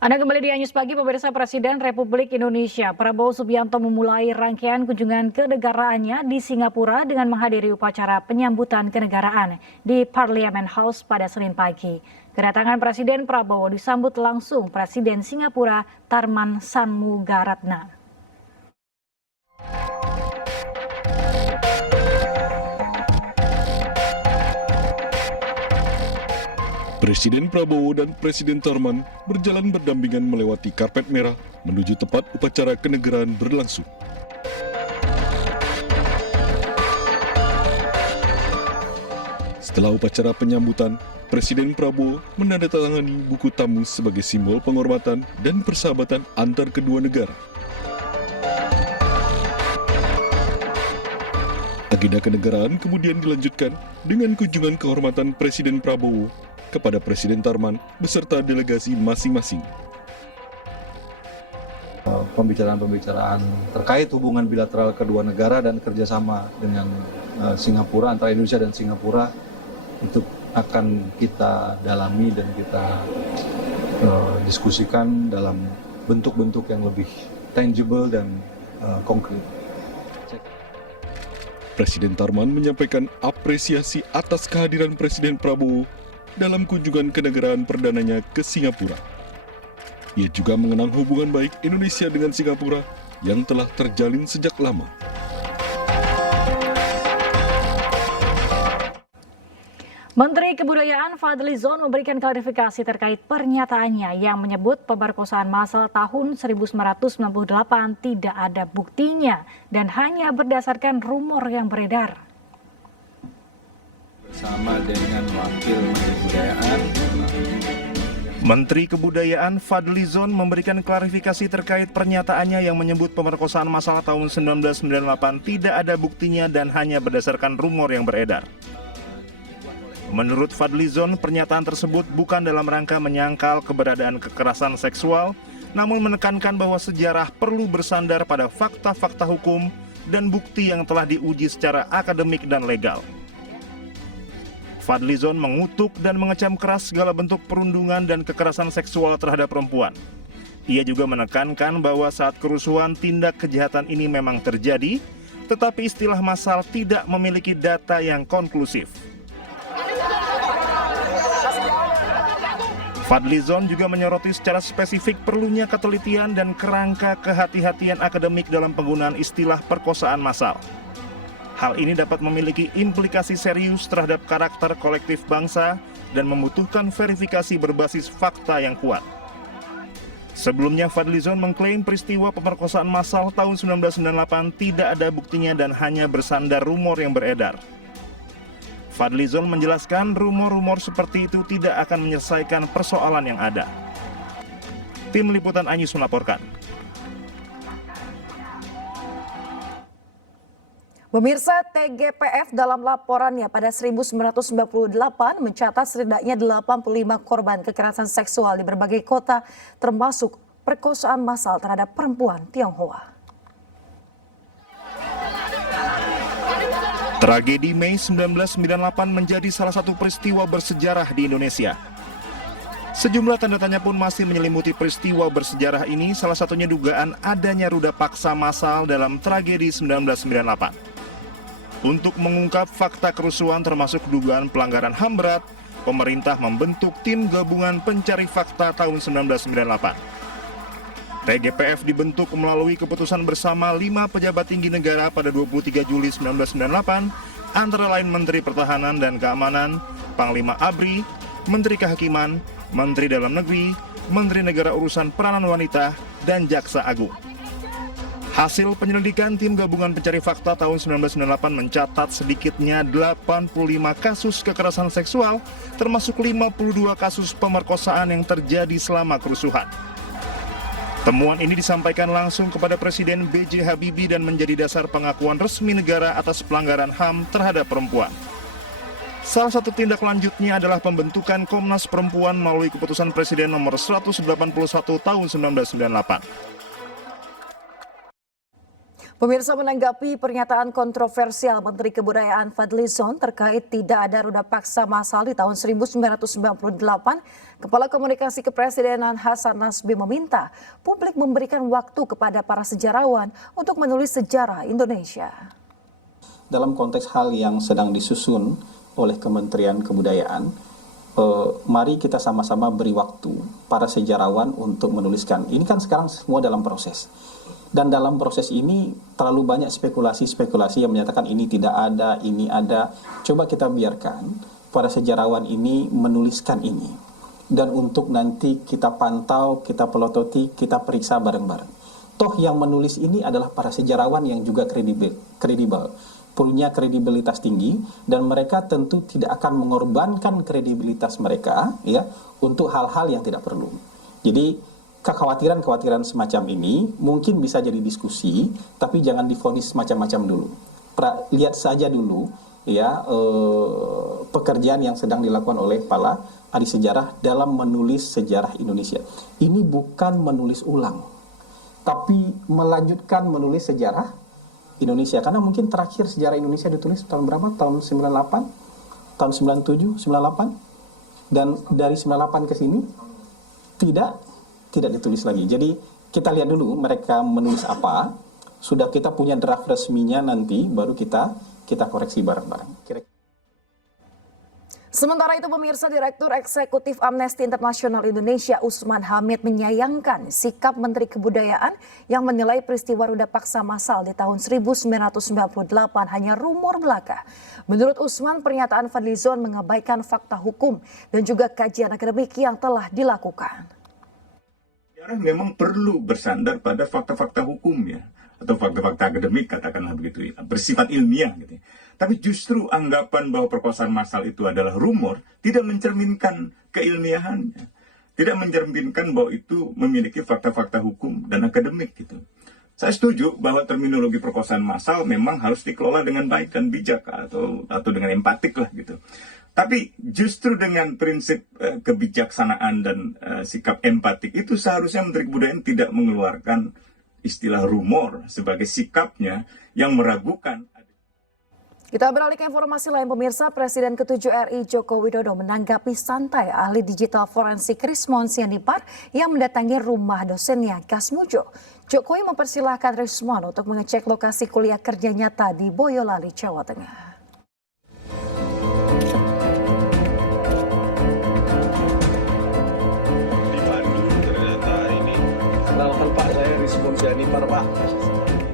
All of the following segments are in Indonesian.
Anda kembali di Anyus Pagi, pemirsa. Presiden Republik Indonesia Prabowo Subianto memulai rangkaian kunjungan kenegaraannya di Singapura dengan menghadiri upacara penyambutan kenegaraan di Parliament House pada Senin pagi. Kedatangan Presiden Prabowo disambut langsung Presiden Singapura Tharman Shanmugaratnam. Presiden Prabowo dan Presiden Tharman berjalan berdampingan melewati karpet merah menuju tempat upacara kenegaraan berlangsung. Setelah upacara penyambutan, Presiden Prabowo menandatangani buku tamu sebagai simbol penghormatan dan persahabatan antar kedua negara. Agenda kenegaraan kemudian dilanjutkan dengan kunjungan kehormatan Presiden Prabowo kepada Presiden Tharman beserta delegasi masing-masing. Pembicaraan-pembicaraan terkait hubungan bilateral kedua negara dan kerjasama dengan Singapura, antara Indonesia dan Singapura, itu akan kita dalami dan kita diskusikan dalam bentuk-bentuk yang lebih tangible dan konkret. Presiden Tharman menyampaikan apresiasi atas kehadiran Presiden Prabowo dalam kunjungan kenegaraan perdananya ke Singapura. Ia juga mengenang hubungan baik Indonesia dengan Singapura yang telah terjalin sejak lama. Menteri Kebudayaan Fadlizon memberikan klarifikasi terkait pernyataannya yang menyebut pemerkosaan massal tahun 1998 tidak ada buktinya dan hanya berdasarkan rumor yang beredar. Bersama dengan Wakil Menteri Kebudayaan, Menteri Kebudayaan Fadlizon memberikan klarifikasi terkait pernyataannya yang menyebut pemerkosaan massal tahun 1998 tidak ada buktinya dan hanya berdasarkan rumor yang beredar. Menurut Fadlizon, pernyataan tersebut bukan dalam rangka menyangkal keberadaan kekerasan seksual, namun menekankan bahwa sejarah perlu bersandar pada fakta-fakta hukum dan bukti yang telah diuji secara akademik dan legal. Fadlizon mengutuk dan mengecam keras segala bentuk perundungan dan kekerasan seksual terhadap perempuan. Ia juga menekankan bahwa saat kerusuhan tindak kejahatan ini memang terjadi, tetapi istilah massal tidak memiliki data yang konklusif. Fadlizon juga menyoroti secara spesifik perlunya ketelitian dan kerangka kehati-hatian akademik dalam penggunaan istilah perkosaan massal. Hal ini dapat memiliki implikasi serius terhadap karakter kolektif bangsa dan membutuhkan verifikasi berbasis fakta yang kuat. Sebelumnya, Fadlizon mengklaim peristiwa pemerkosaan massal tahun 1998 tidak ada buktinya dan hanya bersandar rumor yang beredar. Fadlizon menjelaskan rumor-rumor seperti itu tidak akan menyelesaikan persoalan yang ada. Tim Liputan Anyus melaporkan. Pemirsa, TGPF dalam laporannya pada 1998 mencatat setidaknya 85 korban kekerasan seksual di berbagai kota, termasuk perkosaan massal terhadap perempuan Tionghoa. Tragedi Mei 1998 menjadi salah satu peristiwa bersejarah di Indonesia. Sejumlah tanda tanya pun masih menyelimuti peristiwa bersejarah ini, salah satunya dugaan adanya ruda paksa massal dalam tragedi 1998. Untuk mengungkap fakta kerusuhan termasuk dugaan pelanggaran HAM berat, pemerintah membentuk tim gabungan pencari fakta tahun 1998. TGPF dibentuk melalui keputusan bersama 5 pejabat tinggi negara pada 23 Juli 1998, antara lain Menteri Pertahanan dan Keamanan, Panglima ABRI, Menteri Kehakiman, Menteri Dalam Negeri, Menteri Negara Urusan Peranan Wanita, dan Jaksa Agung. Hasil penyelidikan tim gabungan pencari fakta tahun 1998 mencatat sedikitnya 85 kasus kekerasan seksual, termasuk 52 kasus pemerkosaan yang terjadi selama kerusuhan. Temuan ini disampaikan langsung kepada Presiden B.J. Habibie dan menjadi dasar pengakuan resmi negara atas pelanggaran HAM terhadap perempuan. Salah satu tindak lanjutnya adalah pembentukan Komnas Perempuan melalui keputusan Presiden nomor 181 tahun 1998. Pemirsa, menanggapi pernyataan kontroversial Menteri Kebudayaan Fadlizon terkait tidak ada ruda paksa massal di tahun 1998, Kepala Komunikasi Kepresidenan Hasan Nasbi meminta publik memberikan waktu kepada para sejarawan untuk menulis sejarah Indonesia. Dalam konteks hal yang sedang disusun oleh Kementerian Kebudayaan, mari kita sama-sama beri waktu para sejarawan untuk menuliskan. Ini kan sekarang semua dalam proses. Dan dalam proses ini terlalu banyak spekulasi-spekulasi yang menyatakan ini tidak ada, ini ada. Coba kita biarkan para sejarawan ini menuliskan ini. Dan untuk nanti kita pantau, kita pelototi, kita periksa bareng-bareng. Toh yang menulis ini adalah para sejarawan yang juga kredibel, punya kredibilitas tinggi, dan mereka tentu tidak akan mengorbankan kredibilitas mereka ya untuk hal-hal yang tidak perlu. Jadi kekhawatiran-kekhawatiran semacam ini mungkin bisa jadi diskusi, tapi jangan divonis macam-macam dulu. Lihat saja dulu ya pekerjaan yang sedang dilakukan oleh para ahli sejarah dalam menulis sejarah Indonesia. Ini bukan menulis ulang, tapi melanjutkan menulis sejarah Indonesia. Karena mungkin terakhir sejarah Indonesia ditulis tahun berapa? Tahun 98, tahun 97, 98. Dan dari 98 ke sini tidak ditulis lagi. Jadi kita lihat dulu mereka menulis apa. Sudah kita punya draft resminya, nanti baru kita koreksi bareng-bareng. Sementara itu, pemirsa, Direktur Eksekutif Amnesty International Indonesia Usman Hamid menyayangkan sikap Menteri Kebudayaan yang menilai peristiwa ruda paksa massal di tahun 1998 hanya rumor belaka. Menurut Usman, pernyataan Fadlizon mengabaikan fakta hukum dan juga kajian akademik yang telah dilakukan. Sejarah memang perlu bersandar pada fakta-fakta hukum ya, atau fakta-fakta akademik, katakanlah begitu ya, bersifat ilmiah gitu ya. Tapi justru anggapan bahwa perkosaan massal itu adalah rumor tidak mencerminkan keilmiahannya, tidak mencerminkan bahwa itu memiliki fakta-fakta hukum dan akademik gitu. Saya setuju bahwa terminologi perkosaan massal memang harus dikelola dengan baik dan bijak atau dengan empatik lah gitu. Tapi justru dengan prinsip kebijaksanaan dan sikap empatik itu seharusnya Menteri Kebudayaan tidak mengeluarkan istilah rumor sebagai sikapnya yang meragukan. Kita beralih ke informasi lain, pemirsa. Presiden ke-7 RI Joko Widodo menanggapi santai ahli digital forensik Rismon Sianipar yang mendatangi rumah dosennya Kasmujo. Jokowi mempersilahkan Rismon untuk mengecek lokasi kuliah kerja nyata di Boyolali, Jawa Tengah. Di Bandung ternyata ini. Kenalkan Pak, saya Rismon Sianipar, Pak.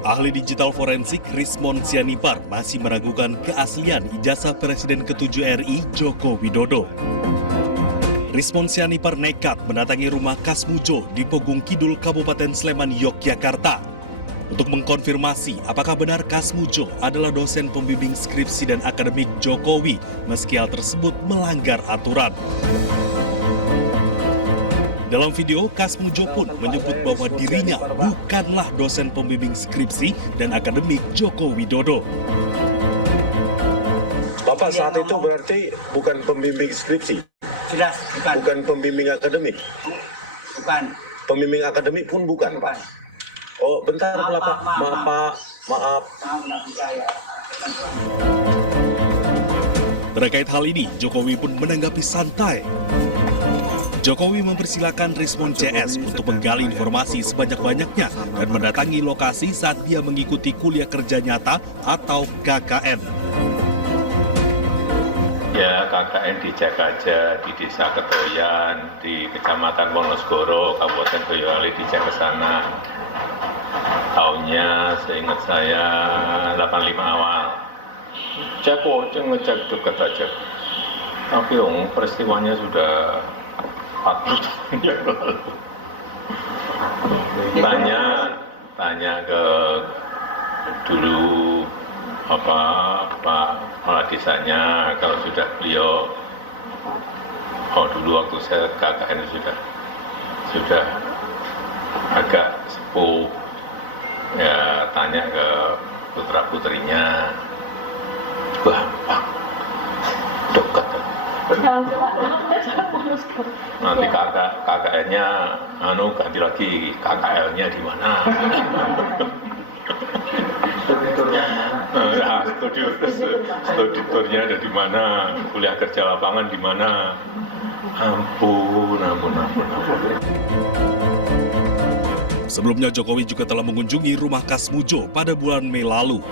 Ahli digital forensik Rismon Sianipar masih meragukan keaslian ijazah Presiden ke-7 RI Joko Widodo. Rismon Sianipar nekat mendatangi rumah Kasmujo di Pogung Kidul, Kabupaten Sleman, Yogyakarta untuk mengkonfirmasi apakah benar Kasmujo adalah dosen pembimbing skripsi dan akademik Jokowi meski hal tersebut melanggar aturan. Dalam video, Kasmujo pun menyebut bahwa dirinya bukanlah dosen pembimbing skripsi dan akademik Joko Widodo. Bapak saat itu berarti bukan pembimbing skripsi? Jelas, bukan. Bukan pembimbing akademik? Bukan. Pembimbing akademik pun bukan, Pak? Oh, bentar, Pak. Maaf. Terkait hal ini, Jokowi pun menanggapi santai. Jokowi mempersilahkan Rismon CS untuk menggali informasi sebanyak-banyaknya dan mendatangi lokasi saat dia mengikuti kuliah kerja nyata atau KKN. Ya, KKN dicek aja di Desa Ketoyan, di Kecamatan Wonosgoro, Kabupaten Boyolali, dicek ke sana. Tahunnya seingat saya 85 awal. Cek ngecek dekat aja. Tapi peristiwanya sudah 40 tahun yang lalu. Tanya ke dulu Pak kepala desanya, kalau sudah beliau dulu waktu saya KKN sudah agak sepuh, ya tanya ke putra putrinya, gampang, dekat. Nanti KKN-nya ganti lagi, KKL-nya di mana? Studi turnya ada di mana, kuliah kerja lapangan di mana. Ampun. Sebelumnya Jokowi juga telah mengunjungi rumah Kas Mujo pada bulan Mei lalu.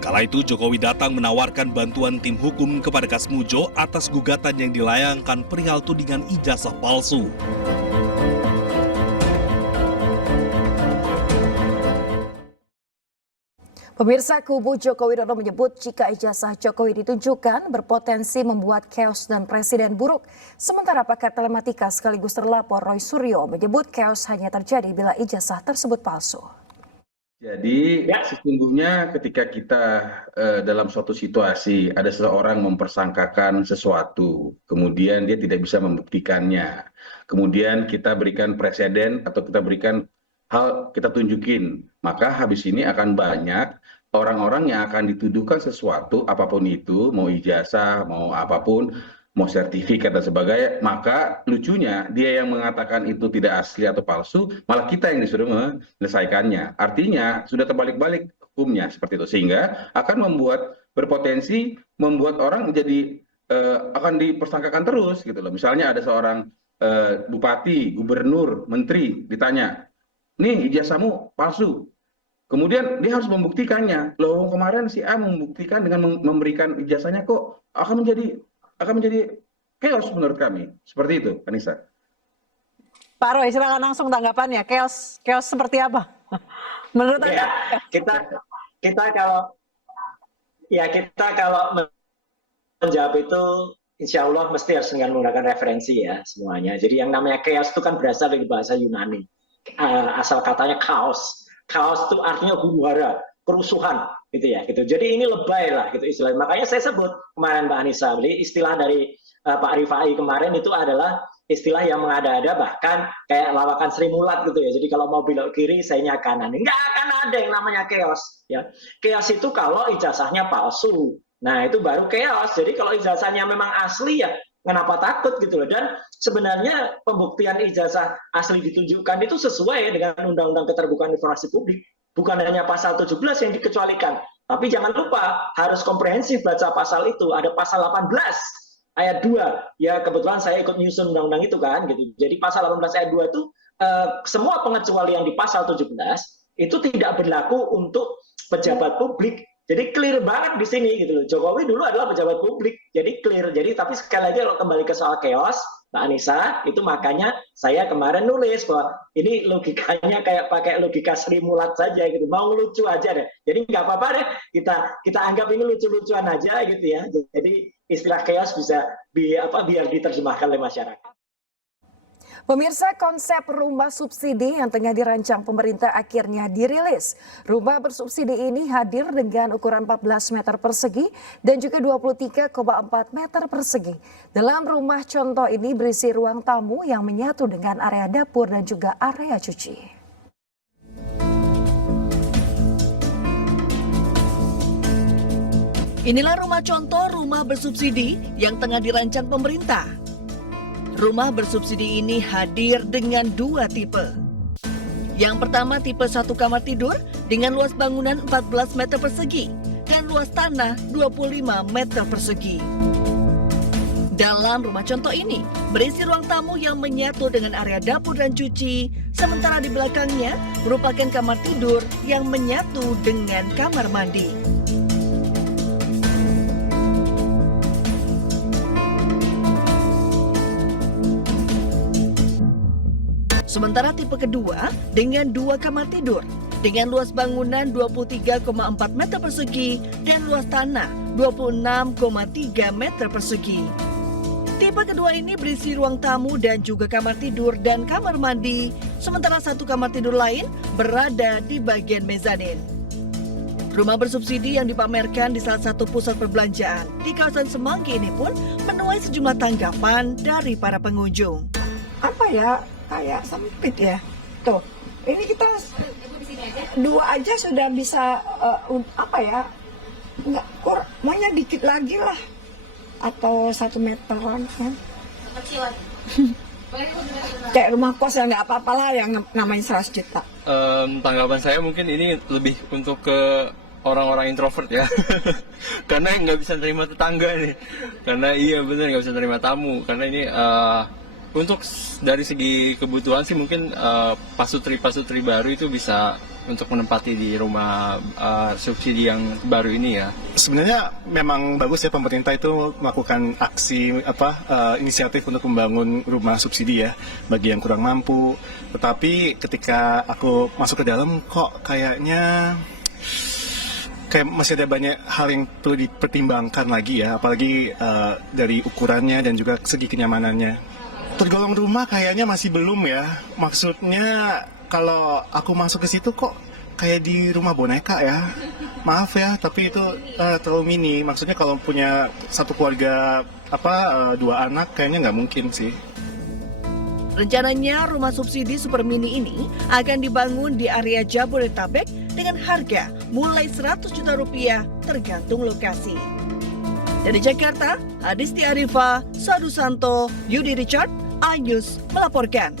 Kala itu Jokowi datang menawarkan bantuan tim hukum kepada Kas Mujo atas gugatan yang dilayangkan perihal tudingan ijazah palsu. Pemirsa, kubu Joko Widodo menyebut jika ijazah Jokowi ditunjukkan berpotensi membuat chaos dan presiden buruk. Sementara pakar telematika sekaligus terlapor Roy Suryo menyebut chaos hanya terjadi bila ijazah tersebut palsu. Jadi sesungguhnya ketika kita dalam suatu situasi ada seseorang mempersangkakan sesuatu, kemudian dia tidak bisa membuktikannya, kemudian kita berikan presiden atau kita berikan hal, kita tunjukin, maka habis ini akan banyak orang-orang yang akan dituduhkan sesuatu, apapun itu, mau ijazah, mau apapun, mau sertifikat dan sebagainya, maka lucunya dia yang mengatakan itu tidak asli atau palsu, malah kita yang disuruh menyelesaikannya. Artinya sudah terbalik-balik hukumnya seperti itu, sehingga akan berpotensi membuat orang jadi akan dipersangkakan terus gitu loh. Misalnya ada seorang bupati, gubernur, menteri ditanya, nih ijazahmu palsu. Kemudian dia harus membuktikannya. Loh kemarin si A membuktikan dengan memberikan ijazahnya kok akan menjadi chaos menurut kami. Seperti itu, Anissa. Pak Roy, silakan langsung tanggapannya. Chaos seperti apa? Menurut Anda? Kita kalau menjawab itu insya Allah mesti harus dengan menggunakan referensi ya semuanya. Jadi yang namanya chaos itu kan berasal dari bahasa Yunani. Asal katanya chaos. Chaos itu artinya huru-hara, kerusuhan gitu ya gitu. Jadi ini lebay lah gitu istilahnya. Makanya saya sebut kemarin Mbak Anissa, beli istilah dari Pak Rifai kemarin itu adalah istilah yang mengada-ada, bahkan kayak lawakan Sri Mulat gitu ya. Jadi kalau mau belok kiri, sayanya kanan. Nggak akan ada yang namanya chaos ya. Chaos itu kalau ijazahnya palsu. Nah, itu baru chaos. Jadi kalau ijazahnya memang asli ya kenapa takut gitu loh. Dan sebenarnya pembuktian ijazah asli ditunjukkan itu sesuai dengan Undang-Undang Keterbukaan Informasi Publik. Bukan hanya pasal 17 yang dikecualikan. Tapi jangan lupa harus komprehensif baca pasal itu. Ada pasal 18 ayat 2. Ya kebetulan saya ikut nyusun undang-undang itu kan gitu. Jadi pasal 18 ayat 2 itu semua pengecualian di pasal 17 itu tidak berlaku untuk pejabat publik. Jadi clear banget di sini gitu loh. Jokowi dulu adalah pejabat publik, jadi clear. Jadi tapi sekali lagi kalau kembali ke soal chaos, Mbak Anissa, itu makanya saya kemarin nulis bahwa ini logikanya kayak pakai logika Sri Mulat saja gitu. Mau lucu aja deh. Jadi nggak apa-apa deh. Kita anggap ini lucu-lucuan aja gitu ya. Jadi istilah chaos bisa biar diterjemahkan oleh masyarakat. Pemirsa, konsep rumah subsidi yang tengah dirancang pemerintah akhirnya dirilis. Rumah bersubsidi ini hadir dengan ukuran 14 meter persegi dan juga 23,4 meter persegi. Dalam rumah contoh ini berisi ruang tamu yang menyatu dengan area dapur dan juga area cuci. Inilah rumah contoh rumah bersubsidi yang tengah dirancang pemerintah. Rumah bersubsidi ini hadir dengan dua tipe. Yang pertama tipe 1 kamar tidur dengan luas bangunan 14 meter persegi dan luas tanah 25 meter persegi. Dalam rumah contoh ini berisi ruang tamu yang menyatu dengan area dapur dan cuci, sementara di belakangnya merupakan kamar tidur yang menyatu dengan kamar mandi. Sementara tipe kedua dengan 2 kamar tidur dengan luas bangunan 23,4 meter persegi dan luas tanah 26,3 meter persegi. Tipe kedua ini berisi ruang tamu dan juga kamar tidur dan kamar mandi, sementara 1 kamar tidur lain berada di bagian mezanin. Rumah bersubsidi yang dipamerkan di salah satu pusat perbelanjaan di kawasan Semanggi ini pun menuai sejumlah tanggapan dari para pengunjung. Apa ya? Kayak sempit ya. Tuh, ini kita 2 aja sudah bisa nggak maunya dikit lagi lah, atau 1 meteran kan. Kecil lagi. Kayak rumah kos ya nggak apa-apa lah yang namanya 100 juta. tanggapan saya mungkin ini lebih untuk ke orang-orang introvert ya. Karena nggak bisa terima tetangga nih. Karena iya benar nggak bisa terima tamu. Karena ini untuk dari segi kebutuhan sih mungkin pasutri baru itu bisa untuk menempati di rumah subsidi yang baru ini ya. Sebenarnya memang bagus ya pemerintah itu melakukan aksi inisiatif untuk membangun rumah subsidi ya bagi yang kurang mampu. Tetapi ketika aku masuk ke dalam kok kayaknya masih ada banyak hal yang perlu dipertimbangkan lagi ya, apalagi dari ukurannya dan juga segi kenyamanannya. Tergolong rumah kayaknya masih belum ya. Maksudnya kalau aku masuk ke situ kok kayak di rumah boneka ya. Maaf ya, tapi itu terlalu mini. Maksudnya kalau punya satu keluarga 2 anak kayaknya nggak mungkin sih. Rencananya rumah subsidi super mini ini akan dibangun di area Jabodetabek dengan harga mulai 100 juta rupiah tergantung lokasi. Dari Jakarta, Adisti Arifa, Sadu Santo, Yudi Richard, iNews melaporkan.